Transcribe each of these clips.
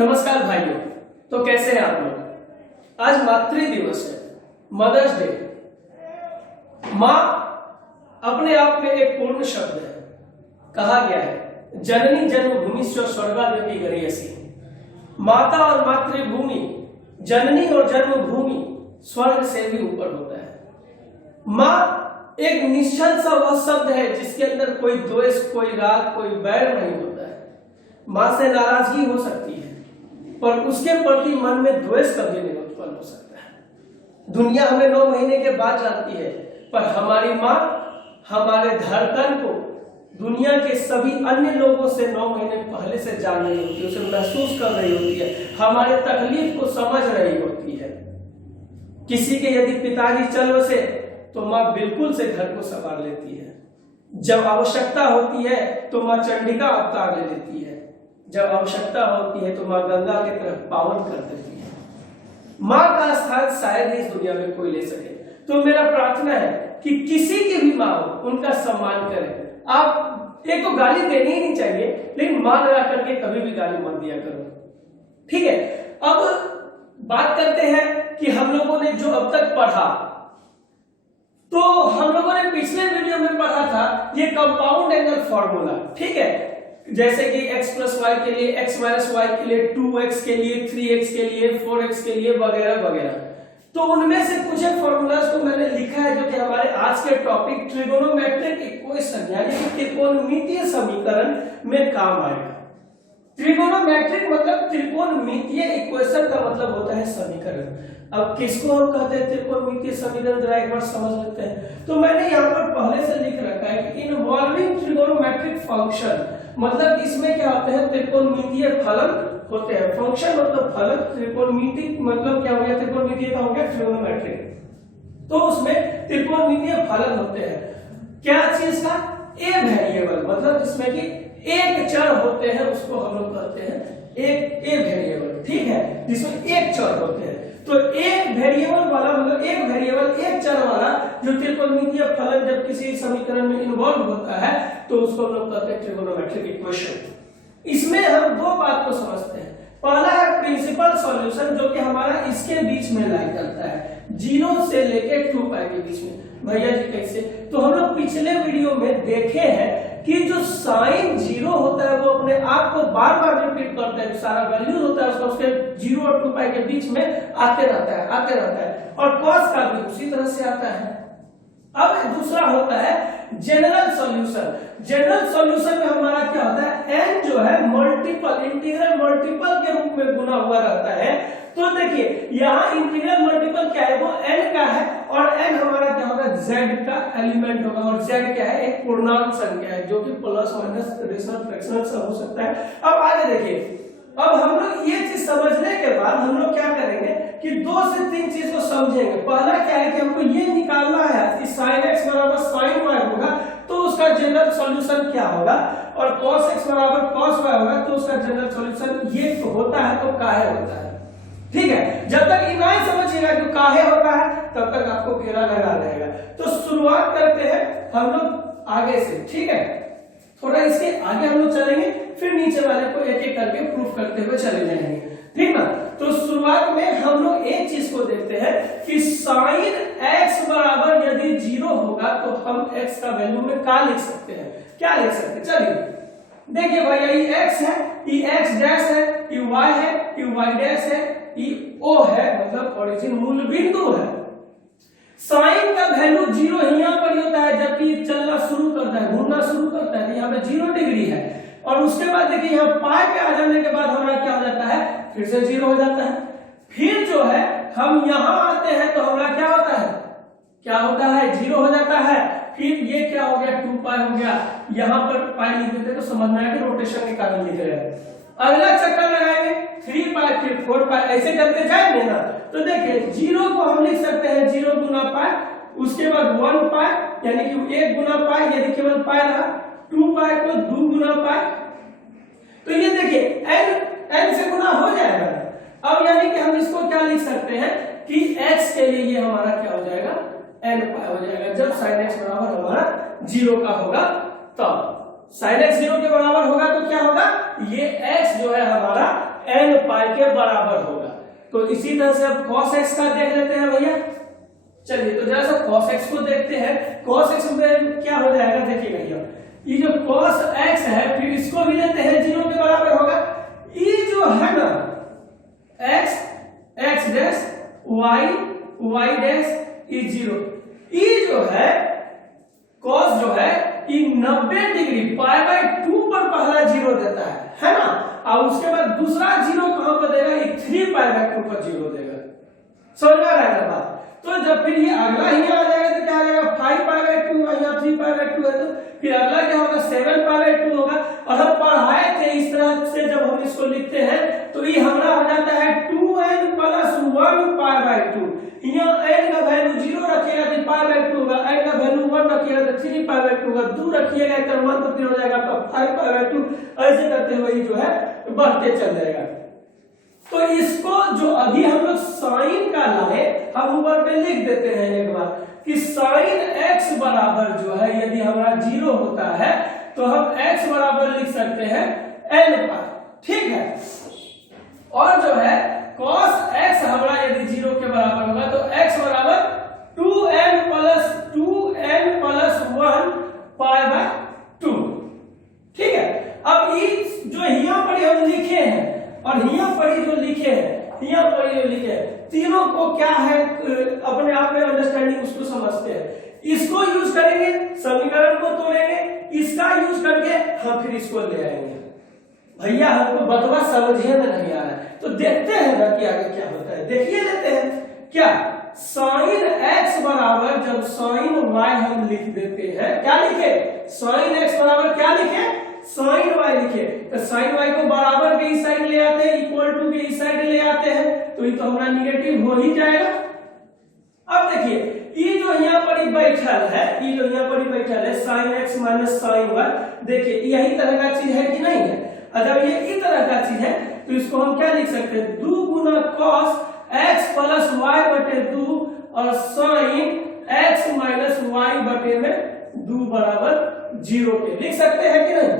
नमस्कार भाइयों। तो कैसे हैं आप लोग। आज मातृ दिवस है, मदर्स डे। माँ अपने आप में एक पूर्ण शब्द है। कहा गया है जननी जन्मभूमि स्वर्गादपि गरीयसी। माता और मातृभूमि, जननी और जन्मभूमि स्वर्ग से भी ऊपर होता है। माँ एक निश्चल सा वह शब्द है जिसके अंदर कोई द्वेष, कोई राग, कोई बैर नहीं होता है। माँ से नाराजगी हो सकती है पर उसके प्रति मन में द्वेष कभी नहीं उत्पन्न हो सकता है। दुनिया हमें 9 महीने के बाद जानती है पर हमारी माँ हमारे धड़कन को दुनिया के सभी अन्य लोगों से 9 महीने पहले से जान रही होती है, उसे महसूस कर रही होती है, हमारे तकलीफ को समझ रही होती है। किसी के यदि पिताजी चल बसे तो माँ बिल्कुल से घर को संभाल लेती है। जब आवश्यकता होती है तो माँ चंडिका अवतार ले लेती है। जब आवश्यकता होती है तो माँ गंगा की तरफ पावन कर देती है। माँ का स्थान शायद इस दुनिया में कोई ले सके। तो मेरा प्रार्थना है कि किसी की भी माँ हो उनका सम्मान करें। आप एक तो गाली देनी ही नहीं चाहिए, लेकिन माँ लगा करके कभी भी गाली मत दिया करो, ठीक है। अब बात करते हैं कि हम लोगों ने जो अब तक पढ़ा, तो हम लोगों ने पिछले वीडियो में पढ़ा था ये कंपाउंड एंगल फॉर्मूला, ठीक है। जैसे कि x प्लस वाई के लिए, x माइनस वाई के लिए, 2x के लिए, 3x के लिए, 4x के लिए वगैरह वगैरह। तो उनमें से कुछ एक फॉर्मूलाज को मैंने लिखा है जो कि हमारे आज के टॉपिक ट्रिगोनोमेट्रिक इक्वेशन यानी कि त्रिकोणमितीय समीकरण में काम आएगा। ट्रिगोनोमेट्रिक मतलब त्रिकोणमितीय इक्वेशन का मतलब होता है समीकरण। अब किसको हम कहते हैं त्रिकोणमितीय समीकरण, जरा एक बार समझ लेते हैं। तो मैंने यहाँ पर पहले से लिख रखा है कि इन्वॉल्विंग ट्रिगोनोमेट्रिक फंक्शन, मतलब इसमें क्या होते हैं त्रिकोणमितीय फलन होते हैं। फंक्शन मतलब फलन, त्रिकोणमिति मतलब क्या हो गया, त्रिकोणमितीय का हो गया ट्रिगोनोमेट्रिक। तो उसमें त्रिकोणमितीय फलन होते हैं। क्या चीज का, ए वेरिएबल, मतलब जिसमें कि एक चर होते हैं उसको हम लोग कहते हैं एक ए वेरिएबल, ठीक है, जिसमें एक चर होते हैं। तो एक वेरिएबल वाला मतलब एक वेरिएबल एक चर वाला जो त्रिकोणमितीय फलन जब किसी समीकरण में इन्वॉल्व होता है तो उसको हम लोग कहते हैं ट्रिगोनोमेट्रिक इक्वेशन। इसमें हम दो बात को समझते हैं। पहला है प्रिंसिपल सॉल्यूशन जो कि हमारा इसके बीच में लाई करता है, 0 से लेके 2 पाई के बीच में। भैया जी कैसे, तो हम लोग पिछले वीडियो में देखे हैं कि जो साइन 0 होता है वो अपने आप को बार बार रिपीट करता है, सारा वैल्यू होता है उसके 0 और 2 पाई के बीच में आते रहता है और कॉस का भी उसी तरह से आता है। अब दूसरा होता है जनरल सॉल्यूशन। जनरल सॉल्यूशन में हमारा क्या होता है, n जो है मल्टीपल, इंटीग्रल मल्टीपल के रूप में गुना हुआ रहता है। तो देखिए यहाँ इंटीग्रल मल्टीपल क्या है, वो n का है और n हमारा क्या होगा, z का एलिमेंट होगा और z क्या है, एक पूर्णांक संख्या है जो कि प्लस माइनस रेशनल फ्रैक्शनल सब हो सकता है। अब आगे देखिए, अब हम लोग ये चीज समझने के बाद हम लोग क्या करेंगे कि 2 से 3 चीज को समझेंगे। पहला क्या है कि हमको ये निकालना है कि sin x बराबर sin y होगा तो उसका जनरल सॉल्यूशन क्या होगा, और cos x बराबर cos y होगा तो उसका जनरल सॉल्यूशन ये होता है तो काहे होता है, ठीक है। जब तक इनाय समझिएगा कि काहे होता है तब तक आपको घेरा लगा रहेगा। तो शुरुआत करते हैं हम लोग आगे से, ठीक है। थोड़ा इसके आगे हम लोग चलेंगे फिर नीचे वाले को एक एक करके प्रूफ करते हुए चले जाएंगे, ठीक ना। तो शुरुआत में हम लोग एक चीज को देखते हैं कि साइन x बराबर यदि 0 होगा तो हम x का वैल्यू में क्या लिख सकते हैं, क्या लिख सकते हैं। चलिए देखिए भैया, ये x है, ये x डैश है, ये y है, ये y डैश है, ये o है, मतलब ओरिजिन मूल बिंदु है। साइन का वैल्यू 0 यहाँ पर होता है जबकि चलना शुरू करता है, घूमना शुरू करता है, यहाँ पे 0 डिग्री है। और उसके बाद देखिए यहाँ पाई पे आ जाने के बाद हमारा क्या हो जाता है, फिर से 0 हो जाता है। फिर जो है हम यहाँ आते हैं तो हमारा क्या होता है, 0 हो जाता है। फिर ये क्या हो गया, 2 पाई हो गया। यहाँ पर पाई लिख देते तो समझ में आएगा रोटेशन के कारण लिख रहे हैं। अगला चक्कर लगाएंगे 3 पाई, फिर 4 पाई, ऐसे करते जाएंगे ना। तो देखिए 0 को हम लिख सकते हैं 0 गुना पाई, उसके बाद 1 पाई यानी कि 1 गुना पाई, यदि केवल पाई रहा, 2 पाई को 2 गुना पाई। तो ये देखिए n से गुना हो जाएगा। अब यानी कि हम इसको क्या लिख सकते हैं कि x के लिए ये हमारा क्या हो जाएगा, n पाई हो जाएगा। जब sin x बराबर हमारा 0 का होगा तब sin x 0 के बराबर होगा तो क्या होगा, ये x जो है हमारा n पाई के बराबर होगा। तो इसी तरह से अब cos x का देख लेते हैं भैया। चलिए तो जरा सा cos x को देखते हैं। cos x में क्या हो जाएगा देखिएगा भैया, ये जो cos x है फिर इसको भी लेते हैं 0 के बराबर होगा। ये जो है ना x x dash y y dash ये 0, ये जो है cos जो है ये 90 डिग्री π/2 पर पहला 0 देता है ना, और उसके बाद दूसरा 0 कहां पर देगा, ये 3 π/2 पर 0 देगा। समझ में आ रहा है बात। तो जब फिर ये अगला ही आ जाएगा तो क्या आ जाएगा 5 π/2 और यहाँ 3 π/2 है, तो फिर अगला क्या होगा 7 π/2 होगा। और हम पढ़ाए थे इस तरह से जब हम इसको लिखते हैं तो ये हमारा हो जाता है 2n + 1 π/2। यहाँ n का वैल्यू 0 रखिएगा तो π/2 होगा, n का वैल्यू 1 रखिएगा तो 3 π/2 होगा, 2 रखिएगा तो 1 तो 3 हो जाएगा तो 5 π/2। ऐसे करते हुए ये जो है बढ़ते चल जाएगा। तो इसको जो अभी हम लोग साइन का लाए हम ऊपर पे लिख देते हैं एक बार कि साइन x बराबर जो है यदि हमारा 0 होता है तो हम x बराबर लिख सकते हैं n पर, ठीक है। और जो है cos x हमारा यदि 0 के बराबर होगा तो x बराबर 2n + 1 π/2, ठीक है। अब ये जो यहाँ पर हम लिखे हैं और यहाँ पर जो लिखे हैं, यहाँ पर जो लिखे हैं, तीनों को क्या है अपने आप में अंडरस्टैंडिंग उसको समझते हैं। इसको यूज करेंगे, समीकरण को तोड़ेंगे, इसका यूज करके हम फिर इसको ले आएंगे। भैया हमको बतवा समझे में नहीं आ रहा है तो देखते हैं ना कि आगे क्या होता है, देखिए लेते हैं क्या। साइन x बराबर जब साइन y हम लिख देते हैं, क्या लिखे साइन x बराबर क्या लिखे साइन y लिखे, तो साइन y को बराबर के इस साइड ले आते हैं, इक्वल टू के इस साइड ले आते हैं, तो ये तो हमारा निगेटिव हो ही जाएगा। अब देखिए ये जो यहाँ पर बैठल है, ये जो यहाँ पर बैठल है sine x minus sine y, देखिए यही तरह का चीज है कि नहीं है। अगर ये इस तरह का चीज है तो इसको हम क्या लिख सकते हैं 2 गुना cos x + y/2 और sin x माइनस y बटे में 2 बराबर 0 के लिख सकते हैं कि नहीं।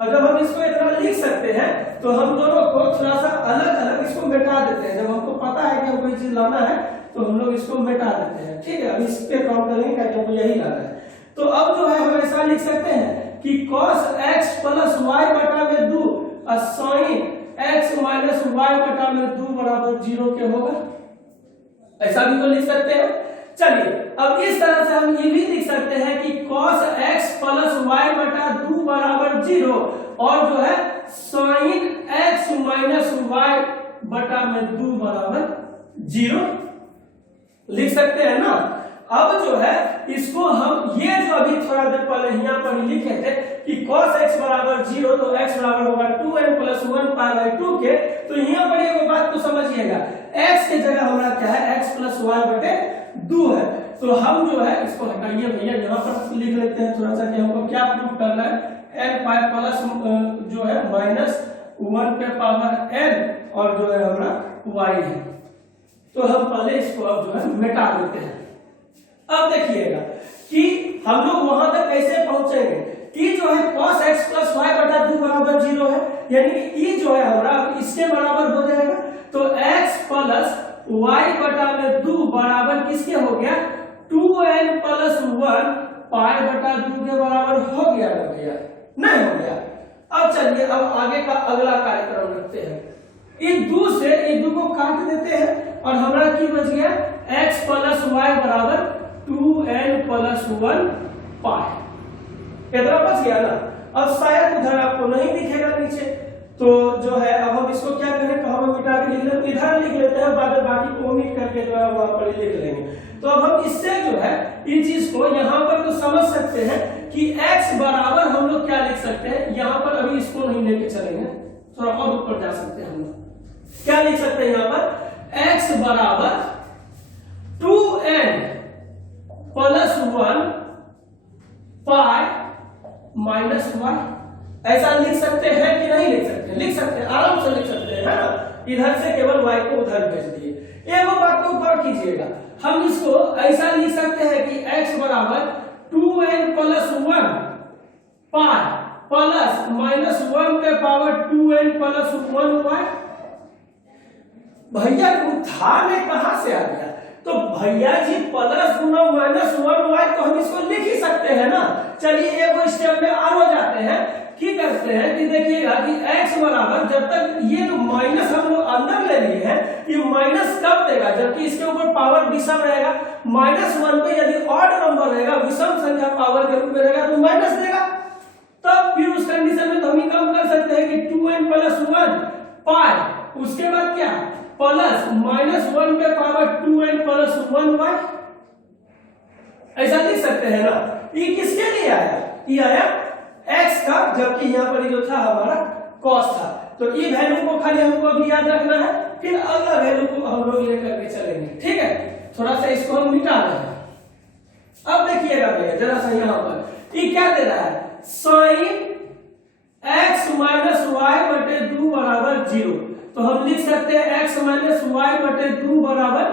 अगर हम इसको इतना लिख सकते हैं तो हम दोनों को थोड़ा सा अलग अलग इसको मिटा देते हैं। जब हमको पता है कि हमको कोई चीज लाना है तो हम लोग इसको मिटा देते हैं, ठीक है। अब इस पे काम करेंगे क्या हमको यही लाना है। तो अब जो है हम ऐसा लिख सकते हैं कि cos x + y/2 और sin x माइनस y/2 बराबर 0 के होगा, ऐसा भी तो लिख सकते हैं। चलिए अब इस तरह से हम ये भी लिख सकते हैं कि cos x + y/2 बराबर 0 और जो है sin x माइनस y/2 बराबर 0 लिख सकते हैं ना। अब जो है इसको हम ये जो अभी थोड़ा देर पहले यहाँ पर लिखे थे कि cos x बराबर 0 तो x बराबर होगा 2n + 1 π/2 के, तो यहाँ पर एक बात तो समझिएगा x के जगह हमारा क्या है x + y/2 है। तो हम जो है इसको हटाइए भैया, यहाँ पर लिख लेते हैं थोड़ा सा कि हमको क्या प्रूव करना है n पाई प्लस जो है -1 के पावर n और जो है हमारा y है। तो हम पहले इसको अब जो है मिटा देते हैं। अब देखिएगा कि हम लोग वहां तक कैसे पहुंचेंगे कि जो है cos x + y/2 बराबर 0 है, यानी कि ये जो है हमारा इसके बराबर हो जाएगा। तो x + y/2 बराबर किसके हो गया 2n + 1 π/2 के बराबर हो गया ना भैया, नहीं हो गया। अब चलिए अब आगे का अगला कार्यक्रम रखते हैं। इन 2 से इन 2 को काट देते हैं और हमारा की बच गया x + y बराबर 2n + 1 पाई, इतना बच गया ना। अब शायद उधर आपको नहीं दिखेगा नीचे, तो जो है अब हम इसको क्या करें, हम मिटा के लिख लेते, इधर लिख लेते हैं, बाद बाकी को ओमिट करके जो है वहां पर लिख लेंगे। तो अब हम इससे जो है इन चीज को यहाँ पर तो समझ सकते हैं कि x बराबर हम लोग क्या लिख सकते हैं, यहाँ पर अभी इसको नहीं लेके चलेंगे, थोड़ा और ऊपर जा सकते हैं। हम लोग क्या लिख सकते हैं यहाँ पर x बराबर 2n + 1 पाई -y, ऐसा लिख सकते हैं कि नहीं लिख सकते, लिख सकते हैं, आराम से लिख सकते हैं, है ना। इधर से केवल y को उधर भेज दिए। एक बात को गौर कीजिएगा, हम इसको ऐसा लिख सकते हैं कि x बराबर 2n + 1 पाई प्लस -1 के पावर 2n + 1y, भैया था में कहां से आ गया? तो भैया जी प्लस गुना माइनस 1y तो हम इसको लिख ही सकते हैं ना। चलिए एक स्टेप में और हो जाते हैं। की करते हैं कि देखिएगा कि x बराबर, जब तक ये जो माइनस हम लोग अंदर ले लिए हैं, ये माइनस कब देगा? जबकि इसके ऊपर पावर विषम रहेगा। -1 पे यदि ऑड नंबर रहेगा, विषम संख्या पावर के रूप में रहेगा, तो माइनस देगा। तब फिर उस कंडीशन में तो हम कम कर सकते हैं कि 2n + 1 पाई, उसके बाद क्या प्लस -1 पे पावर 2n + 1y, ऐसा लिख सकते हैं ना। ये किसके लिए आया? ये आया x का, जबकि यहाँ पर जो था हमारा cos था। तो ये वैल्यू को खाली हमको अभी याद रखना है, फिर अगला वैल्यू को हम लोग लेकर के चलेंगे। ठीक है, थोड़ा सा इसको हम मिटा रहे हैं। अब देखिएगा भैया जरा सा यहाँ पर ये क्या दे रहा है? sin x - y बटे 2 बराबर 0। तो हम लिख सकते हैं x - y बटे 2 बराबर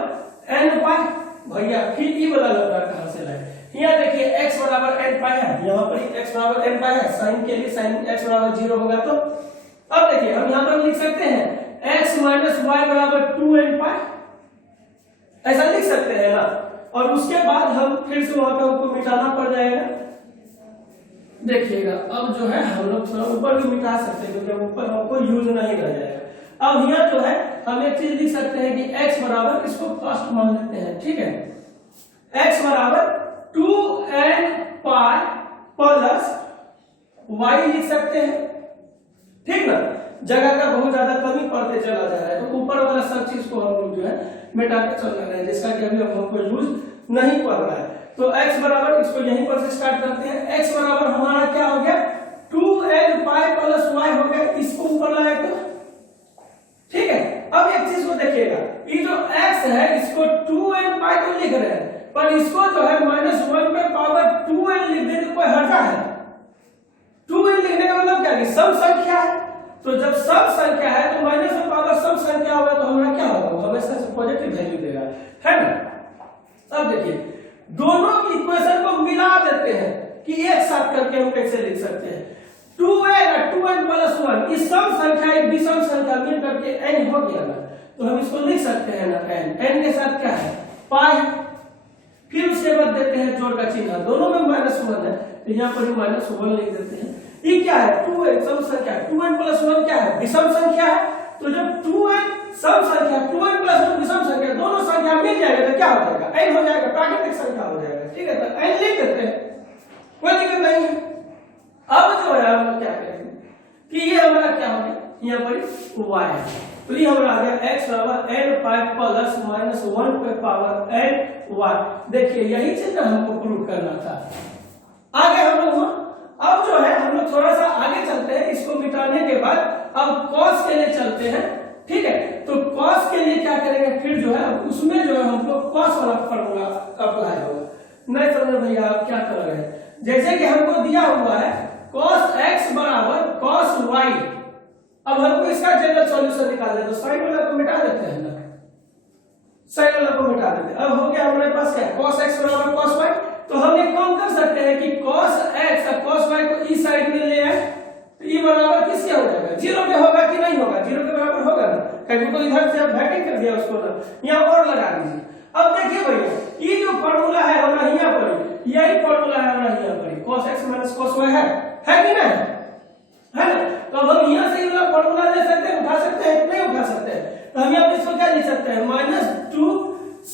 n पाई। भैया फिर ये वाला लंबा कहां से लाए? यहाँ देखिए x बराबर n पाई है, यहाँ पर x बराबर n पाई है, sin के लिए sin x बराबर 0 होगा। तो अब देखिए हम यहाँ पर लिख सकते हैं x - y बराबर 2n पाई, ऐसा लिख सकते हैं ना। और उसके बाद हम फिर से वहां पे हमको मिटाना पड़ जाएगा। देखिएगा अब जो है हम लोग थोड़ा ऊपर भी मिटा सकते हैं, क्योंकि ऊपर हमको यूज नहीं रह जाएगा। अब यहाँ जो है हम एक चीज लिख सकते हैं कि x बराबर, इसको फर्स्ट मान लेते हैं। ठीक है, x बराबर 2n पाई प्लस y लिख सकते हैं। ठीक ना, जगह का बहुत ज्यादा कमी पड़ते चला जा रहा है, तो ऊपर वाला सब चीज को हम लोग जो है मिटा के चल रहे हैं, जिसका कि अभी हमको यूज नहीं पड़ रहा है। तो x बराबर, इसको यहीं पर से स्टार्ट करते हैं। x बराबर हमारा क्या हो गया? 2n पाई प्लस y हो गया, इसको ऊपर लाए तो ठीक है। अब एक चीज को देखिएगा, ये जो x है इसको 2n पाई तो लिख रहे हैं, पर इसको जो है -1 पे पावर 2n लिख देने कोई हर्जा है? 2n लिखने का मतलब क्या है? सम संख्या है। तो जब सम संख्या है तो माइनस में पावर सम संख्या होगा, तो हमारा क्या होगा? हमेशा से पॉजिटिव वैल्यू देगा, है ना। अब देखिए दोनों की इक्वेशन को मिला देते हैं कि एक साथ करके हम कैसे लिख सकते हैं। 2n + 1 इस सम संख्या एक विषम संख्या मिल करके n हो गया ना, तो हम इसको लिख सकते हैं ना n के साथ क्या है? पाई। फिर उसके बाद देते हैं जोड़ का चिन्ह, दोनों में -1 है, तो यहाँ पर -1 लिख देते हैं। ये क्या है? 2n सम संख्या, 2n + 1 क्या है? विषम संख्या है। तो जब 2n सम संख्या, 2n + 1 विषम संख्या, दोनों संख्या मिल जाएगा तो क्या हो जाएगा? n हो जाएगा, प्राकृतिक संख्या हो जाएगा। ठीक है, तो n लिख देते हैं, कोई दिक्कत नहीं है। अब जो है हम क्या करेंगे कि ये हमारा क्या हो गया? यहाँ पर y है, तो ये हमारा आ गया x बराबर n पाई प्लस -1 पे पावर n y। देखिए यही चीज हमको प्रूव करना था। आगे हम लोग अब जो है हम लोग थोड़ा सा आगे चलते हैं, इसको मिटाने के बाद अब cos के लिए चलते हैं। ठीक है, तो cos के लिए क्या करेंगे? फिर जो है उसमें जो है हमको cos वाला फॉर्मूला अप्लाई होगा। नहीं समझे भैया आप क्या कर रहे हैं? जैसे कि हमको दिया हुआ है cos x बराबर cos y। अब हमको इसका जनरल सॉल्यूशन निकालना है, तो साइन वाला को मिटा देते हैं ना, साइन वाला को मिटा देते हैं। अब हो गया हमारे पास क्या? cos x बराबर cos y। तो हम एक काम कर सकते हैं कि cos x और cos y को इस साइड में ले आए, तो ये बराबर किसके हो जाएगा? 0 पे होगा कि नहीं होगा? 0 के बराबर होगा ना, क्योंकि तो इधर से आप बैटिंग कर दिया उसको ना, यहाँ और लगा दीजिए। अब देखिए भैया ये जो फॉर्मूला है हमारा यहाँ पर, यही फॉर्मूला है हमारा यहाँ पर, cos x - cos y है कि नहीं? है ना। तो अब हम यहाँ से ये वाला फॉर्मूला ले सकते हैं, उठा सकते हैं, नहीं उठा सकते हैं। तो हम यहाँ पे इसको क्या लिख सकते हैं? -2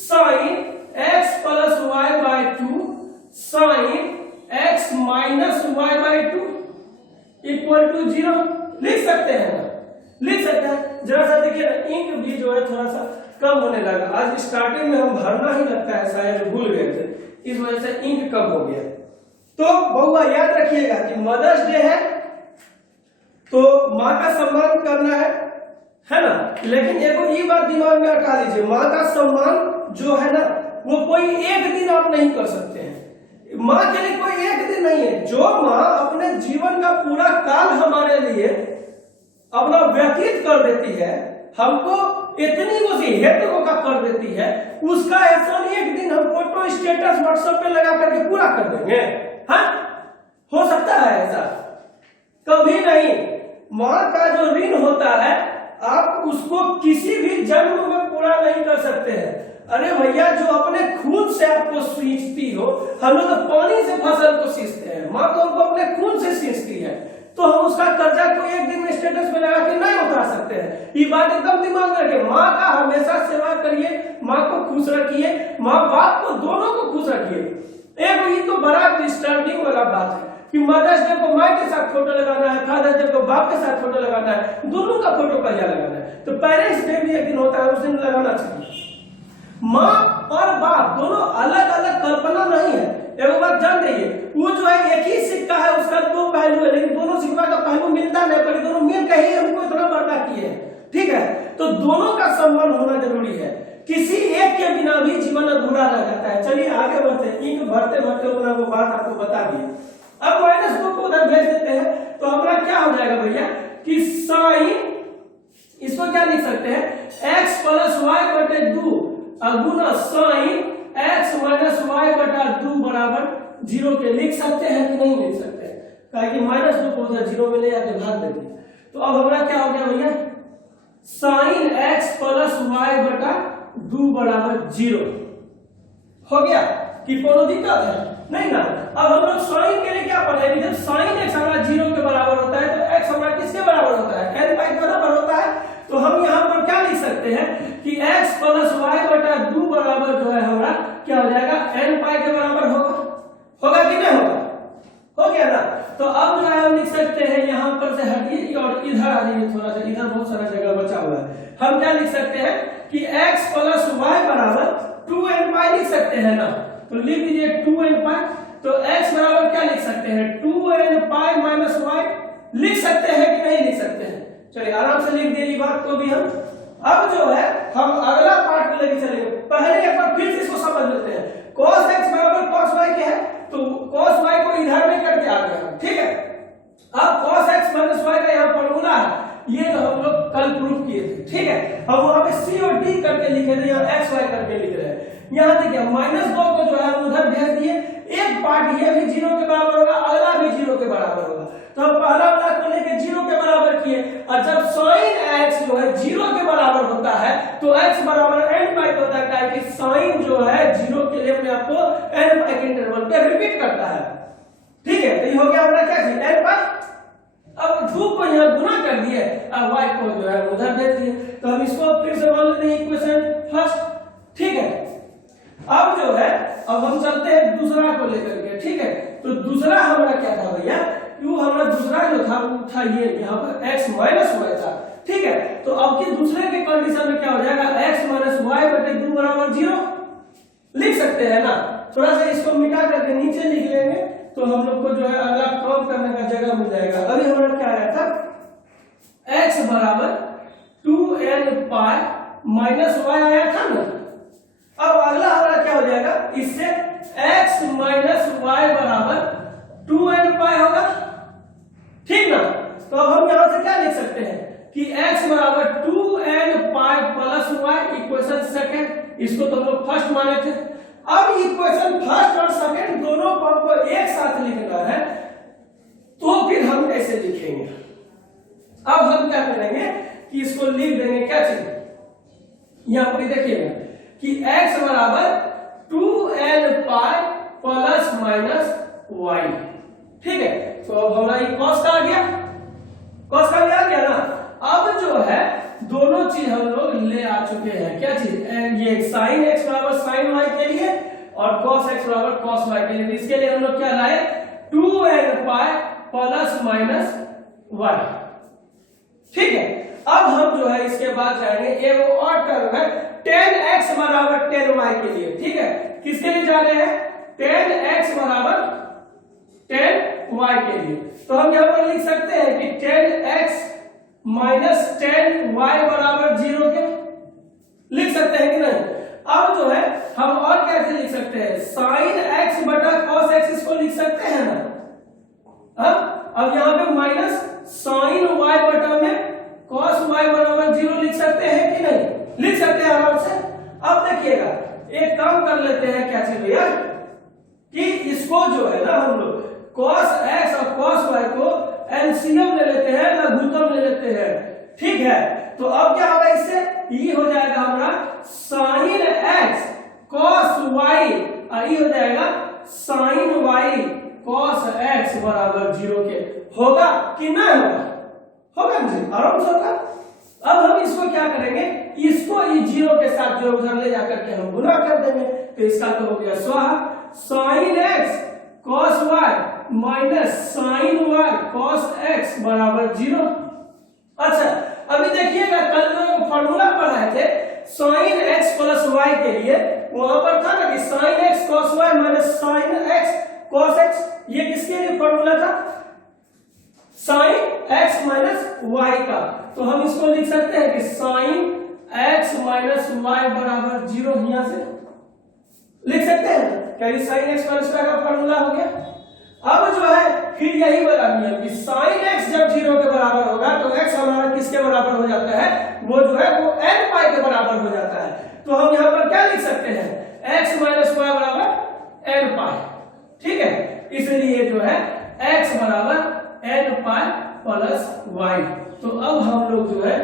sin x + y/2 sin x - y/2 = 0 लिख सकते हैं ना, लिख सकते हैं। जरा सा देखिए ना, इंक भी जो है थोड़ा सा कम होने लगा। आज स्टार्टिंग में हम भरना ही लगता है, शायद भूल गए थे, इस वजह से इंक कम हो गया। तो बहुआ याद रखिएगा कि मदर्स डे है तो माँ का सम्मान करना है ना। लेकिन एगो ये बात दिमाग में रखा लीजिए, माँ का सम्मान जो है ना वो कोई एक दिन आप नहीं कर सकते हैं। माँ के लिए कोई एक दिन नहीं है। जो माँ अपने जीवन का पूरा काल हमारे लिए अपना व्यतीत कर देती है, हमको इतनी उसी हेतु का कर देती है, उसका एहसान एक दिन हम फोटो स्टेटस व्हाट्सएप पे लगा करके पूरा कर देंगे? हाँ, हो सकता है ऐसा? कभी नहीं। माँ का जो ऋण होता है आप उसको किसी भी जन्म में पूरा नहीं कर सकते हैं। अरे भैया, जो अपने खून से आपको सींचती हो, हम लोग तो पानी से फसल को सींचते हैं, माँ तो हमको अपने खून से सींचती है, तो हम उसका कर्जा को एक दिन में स्टेटस पे लगा के नहीं उतार सकते हैं। ये बात एकदम दिमाग में रखिए। माँ का हमेशा सेवा करिए, माँ को खुश रखिए, माँ बाप को दोनों को खुश रखिए। एक ये तो बड़ा डिस्टर्बिंग वाला बात है कि मदर्स डे को माँ के साथ फोटो लगाना है, फादर्स डे को बाप के साथ फोटो लगाना है, दोनों का फोटो कहिया लगाना है। तो पेरेंट्स डे भी एक दिन होता है, उस दिन लगाना चाहिए। माँ और बाप दोनों अलग अलग कल्पना नहीं है। एक बात जान जाइए, वो जो है एक ही सिक्का है, उसका दो पहलू है, लेकिन दोनों सिक्का का पहलू मिलता नहीं, पर दोनों मिल के ही हमको इतना बड़ा किए हैं। ठीक है, तो दोनों का संबंध होना जरूरी है, किसी एक के बिना भी जीवन अधूरा रह जाता है। चलिए आगे बढ़ते हैं। इंक भरते भरते उतना वो बात आपको बता दिए। अब -2 को उधर भेज देते हैं, तो हमारा क्या हो जाएगा भैया कि साइन, इसको क्या लिख सकते हैं, x + y/2 गुना साइन x - y/2 बराबर 0 के लिख सकते हैं कि नहीं लिख सकते हैं? कहा कि -2 को उधर 0 में ले जाके भाग देते हैं। तो अब हमारा क्या हो गया भैया, साइन x + y/2 बराबर 0 हो गया कि कोनो दिक्कत है नहीं ना। अब हम लोग साइन के लिए क्या पढ़े, जब साइन x हमारा 0 के बराबर होता है तो x हमारा किसके बराबर होता है, n पाई के बराबर होता है। तो हम यहाँ पर क्या लिख सकते हैं कि x + y/2 बराबर जो है हमारा क्या हो जाएगा, n पाई के बराबर होगा कि नहीं होगा, हो गया ना। तो अब जो है हम लिख सकते हैं, यहाँ पर से हटिए और इधर आ जाइए थोड़ा सा, इधर बहुत सारा जगह बचा हुआ है। हम क्या लिख सकते हैं कि x + y बराबर 2n पाई लिख सकते हैं ना। तो लिख दीजिए 2n पाई। तो x बराबर क्या लिख सकते हैं, 2n पाई - y लिख सकते हैं कि नहीं लिख सकते हैं? चलिए आराम से लिख दिए बात को भी हम। अब जो है हम अगला पार्ट में लेके चलेंगे। पहले एक बार फिर से इसको समझ लेते हैं। cos x बराबर cos y के है, तो cos y को इधर में करके आ गया, ठीक है। अब cos x - y का यहाँ फॉर्मूला है, ये तो हम लोग कल प्रूफ किए थे, ठीक है। अब वहां पे c और d करके लिखे थे, यहाँ x y करके लिख रहे हैं। यहाँ देखिए -2 को जो है हम उधर भेज दिए। एक पार्ट ये भी 0 के बराबर होगा, अगला भी 0 के बराबर होगा। तो हम पहला वाला को लेके 0 के बराबर किए, और जब sin x जो है 0 के बराबर होता है तो x बराबर n पाई होता है, कि sin जो है 0 के लिए अपने आप को n पाई के इंटरवल पे रिपीट करता है, ठीक है। तो ये हो गया हमारा क्या चीज, n पाई। अब 2 को यहाँ गुना कर दिए, अब y को जो है उधर भेज दिए। तो हम इसको फिर से मान लेते हैं इक्वेशन फर्स्ट, ठीक है। अब जो है अब हम चलते हैं दूसरा को लेकर के, ठीक है। तो दूसरा हमारा क्या था भैया, क्यों हमारा दूसरा जो था वो था ये, यहाँ पर x - y था, ठीक है। तो अब की दूसरे के कंडीशन में क्या हो जाएगा, x - y/2 बराबर 0 लिख सकते हैं ना। थोड़ा सा इसको मिटा करके नीचे लिख लेंगे तो हम लोग को जो है अगला काम करने का जगह मिल जाएगा। अभी हमारा क्या आया था, x बराबर 2n पाई - y आया था ना। अब अगला हमारा क्या हो जाएगा, इससे x - y बराबर 2n पाई होगा, ठीक ना। तो अब हम यहां से क्या लिख सकते हैं कि x बराबर 2n पाई + y, इक्वेशन सेकंड। इसको तो हम लोग फर्स्ट माने थे। अब इक्वेशन फर्स्ट और सेकंड दोनों को हमको एक साथ लिखना है, तो फिर हम कैसे लिखेंगे। अब हम क्या करेंगे कि इसको लिख देंगे क्या चीज, यहां पर देखिएगा कि x बराबर 2n पाई ± y, ठीक है। तो हमारा ये cos का आ गया, cos का आ गया ना। अब जो है दोनों चीज हम लोग ले आ चुके हैं, क्या चीज, ये sin x बराबर sin y के लिए और cos x बराबर cos y के लिए। इसके लिए हम लोग क्या लाए, 2n पाई ± y, ठीक है। अब हम जो है इसके बाद जाएंगे, एक और टर्म है 10x बराबर 10y के लिए, ठीक है। किसके लिए जा रहे हैं, 10x बराबर 10y के लिए। तो हम यहाँ पर लिख सकते हैं कि 10x - 10y बराबर 0 के लिख सकते हैं कि नहीं। अब जो है हम और कैसे लिख सकते हैं, sin x बटा cos x, इसको लिख सकते हैं ना। अब यहाँ पे माइनस sin y बटा में cos y बराबर 0 लिख सकते हैं कि नहीं, लिख सकते हैं आराम से। अब देखिएगा एक काम कर लेते हैं, क्या चीज भैया, कि इसको जो है ना हम लोग cos x और cos y को एलसीएम ले लेते हैं, लघुत्तम ले लेते हैं, ठीक है। तो अब क्या होगा इससे, ये हो जाएगा हमारा साइन एक्स कॉस वाई, और ये हो जाएगा साइन वाई कॉस एक्स बराबर 0 के। होगा कि ना होगा? होगा जी, आराम से होगा। अब हम इसको क्या करेंगे, इसको इस 0 के साथ जो उधर ले जाकर के हम गुना कर देंगे, तो इसका तो हो गया sine x cos y minus sine y cos x बराबर 0। अच्छा अभी देखिएगा, कल जो फॉर्मूला पढ़ाए थे साइन एक्स प्लस वाई के लिए, वहां पर था ना कि sine x cos y minus sine x cos x, ये किसके लिए फॉर्मूला था, साइन एक्स माइनस वाई का। तो हम इसको लिख सकते हैं कि साइन एक्स माइनस वाई बराबर 0, यहां से लिख सकते हैं क्या, साइन एक्स माइनस वाई का फॉर्मूला हो गया। अब जो है फिर यही वाला नियम कि साइन एक्स जब 0 के बराबर होगा तो एक्स हमारा किसके बराबर हो जाता है, वो जो है वो n पाई के बराबर हो जाता है। तो हम यहाँ पर क्या लिख सकते हैं, x माइनस वाई बराबर n पाई, ठीक है। इसलिए जो है x बराबर n पाई प्लस वाई। तो अब हम लोग जो है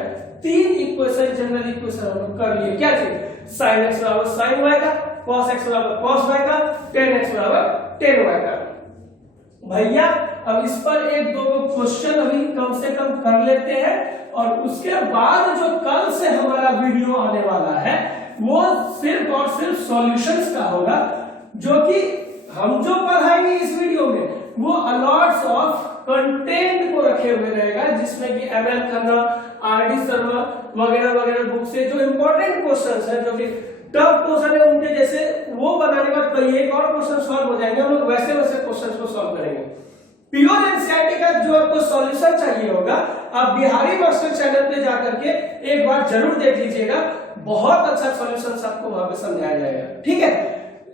3 इक्वेशन, जनरल इक्वेशन हम लोग कर लिए, क्या चीज, साइन एक्स बराबर साइन वाई का, कॉस एक्स बराबर कॉस वाई का, टेन एक्स बराबर टेन वाई का। भैया अब इस पर एक दो क्वेश्चन अभी कम से कम कर लेते हैं, और उसके बाद जो कल से हमारा वीडियो आने वाला है वो सिर्फ और सिर्फ सॉल्यूशंस का होगा, जो कि हम जो पढ़ाएंगे इस वीडियो में वो अलॉट्स ऑफ कंटेंट को रखे हुए रहेगा, जिसमें कि एमएल खन्ना, आरडी शर्मा वगैरह वगैरह बुक से जो इंपॉर्टेंट क्वेश्चंस हैं, जो कि टफ क्वेश्चन है, उनके जैसे वो बनाने के बाद कई एक और क्वेश्चन सॉल्व हो जाएंगे, हम लोग वैसे वैसे क्वेश्चंस को सॉल्व करेंगे। प्योर एनसीईआरटी का जो आपको सॉल्यूशन चाहिए होगा, आप बिहारी मास्टर चैनल पे जाकर के एक बार जरूर देख लीजिएगा, बहुत अच्छा सॉल्यूशन आपको वहां पे समझाया जाएगा, ठीक है।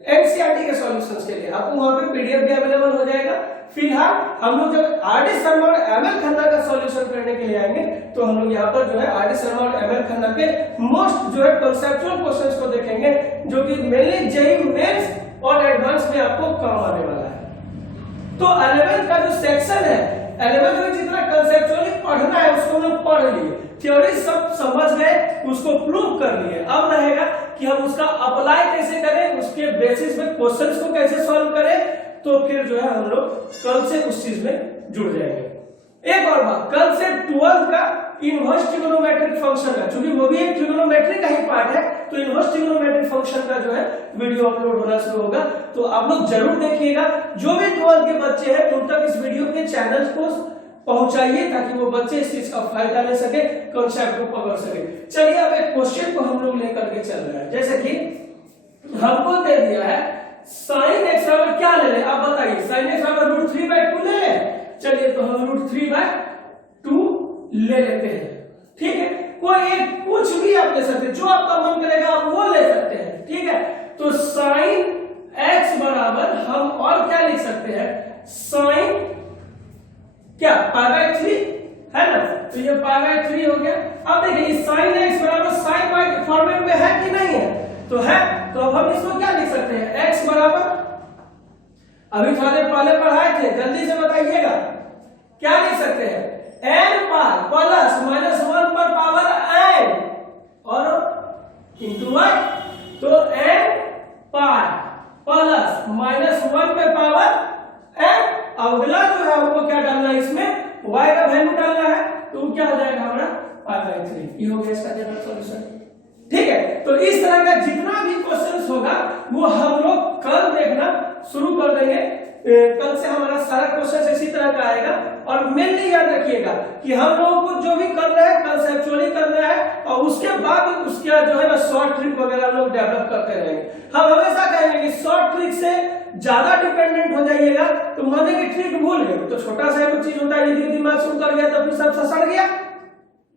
एनसीईआरटी के सॉल्यूशंस के लिए आपको वहां पे पीडीएफ भी अवेलेबल हो जाएगा। फिलहाल हम लोग जब आरडी शर्मा और एमएल खन्ना का सॉल्यूशन करने के लिए आएंगे, तो हम लोग यहाँ पर जो है आरडी शर्मा और एमएल खन्ना के मोस्ट जो है कंसेप्चुअल क्वेश्चंस को देखेंगे, जो कि मेनली जेईई मेंस और एडवांस में आपको काम आने वाला है। तो 11th का जो सेक्शन है, 11th में जितना कंसेप्चुअली पढ़ना है उसको हम लोग पढ़ लिए, थ्योरी सब समझ गए, उसको प्रूव कर लिए। अब रहेगा कि हम उसका अप्लाई कैसे करें, उसके बेसिस में क्वेश्चंस को कैसे सॉल्व करें, तो फिर जो है हम लोग कल से उस चीज में जुड़ जाएंगे। एक और बात, कल से 12th का इनवर्स ट्रिगोनोमेट्रिक फंक्शन है, क्योंकि वो भी एक ट्रिगोनोमेट्री का ही पार्ट है, तो इनवर्स ट्रिगोनोमेट्रिक फंक्शन का जो है वीडियो अपलोड होना शुरू होगा, तो आप लोग जरूर देखिएगा। जो भी 12th के बच्चे हैं उन तक इस वीडियो के चैनल को पहुंचाइए, ताकि वो बच्चे इस चीज का फायदा ले सके, कॉन्सेप्ट को पकड़ सके। चलिए अब एक क्वेश्चन को हम लोग लेकर के चल रहे हैं, जैसे कि हमको दे दिया है साइन एक्स बराबर क्या ले ले, आप बताइए, साइन एक्स बराबर √3/2 ले ले। चलिए तो हम √3/2 ले लेते हैं, ठीक है। कोई एक कुछ भी आप ले सकते हैं, जो आपका मन करेगा आप वो ले सकते हैं, ठीक है। तो साइन एक्स बराबर हम और क्या लिख सकते हैं, साइन क्या π/3 है ना, तो ये π/3 हो गया। अब देखिए साइन एक्स बराबर साइन वाई के फॉर्मेट में है कि नहीं है, तो है, तो अब हम इसको क्या लिख सकते हैं, x बराबर, अभी थोड़ा देर पहले पढ़ाए थे, जल्दी से बताइएगा, क्या लिख सकते हैं, n पाई प्लस -1 पर पावर n और इंटू y, तो n पाई प्लस -1 पे पावर n। अगला जो है हमको क्या डालना है, इसमें y का वैल्यू डालना है, तो क्या हो जाएगा हमारा π/3। ये हो गया इसका जनरल सॉल्यूशन, ठीक है। तो इस तरह का जितना भी क्वेश्चंस होगा वो हम लोग कल देखना शुरू कर देंगे। कल से हमारा सारा क्वेश्चन इसी तरह का आएगा, और मेनली याद रखिएगा कि हम लोगों को जो भी करना है कंसेप्चुअली करना है, और उसके बाद उसका जो है ना शॉर्ट ट्रिक वगैरह हम लोग डेवलप करते रहेंगे। हम हमेशा कहेंगे कि शॉर्ट ट्रिक से ज्यादा डिपेंडेंट हो जाइएगा तो माने की ट्रिक भूल गए, तो छोटा सा एक चीज होता है, यदि दिमाग से उतर गया तो फिर सब ससड़ गया,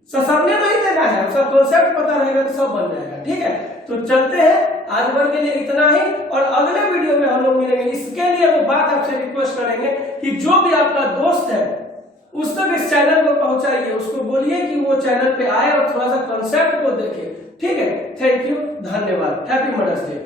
ससरने नहीं देना है, सब कॉन्सेप्ट पता रहेगा तो सब बन जाएगा, ठीक है। तो चलते हैं, आज भर के लिए इतना ही, और अगले वीडियो में हम लोग मिलेंगे। इसके लिए वो बात आपसे रिक्वेस्ट करेंगे कि जो भी आपका दोस्त है उस तक इस चैनल को पहुंचाइए, उसको बोलिए कि वो चैनल पे आए और थोड़ा सा कॉन्सेप्ट को देखे, ठीक है। थैंक यू, धन्यवाद, हैप्पी मदर्स डे।